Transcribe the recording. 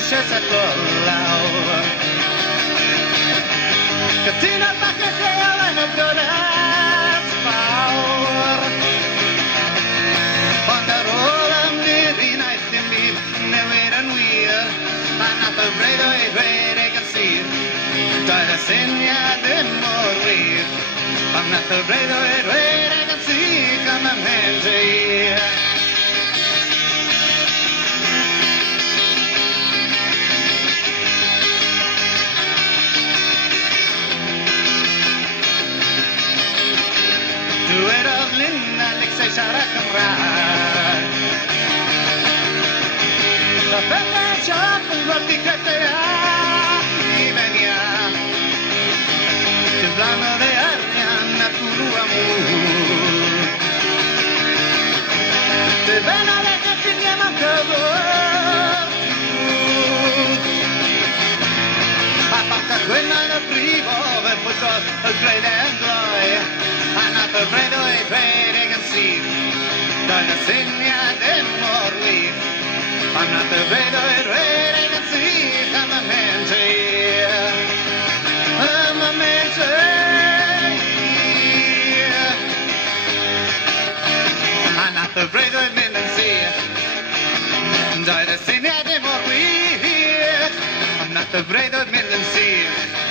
eisiau setlolau. Cytun o bach y lleol yn y brodas fawr. Ond ar ôl ymwneud i wnaeth dim byd newid yn wir, a nath y breuddwyd rhedeg yn sir. Doedd y syniad ddim mor wir, ond nath y breuddwyd rhedeg yn sych am y mhen i. Dywedodd Lynn a Lixau siarad Cymraeg. Y bethau siop yn rhoi gretau ac i fenia. Diflannodd ei arian a bwrw am wwl. Dyfennodd ei gyffiniau mewn cyfwr. A bach a chwynna'n y brifo fe ffwrdd y greiddau yn gloi. A nath y breuddwyd rhedeg yn syth. Doedd y syniad ddim mor wych, ond nath y breuddwyd rhedeg yn syth am y mhen i. Am y mhen i. A nath y breuddwyd mynd yn syth. Doedd y syniad ddim mor wych, ond nath y breuddwyd mynd yn syth.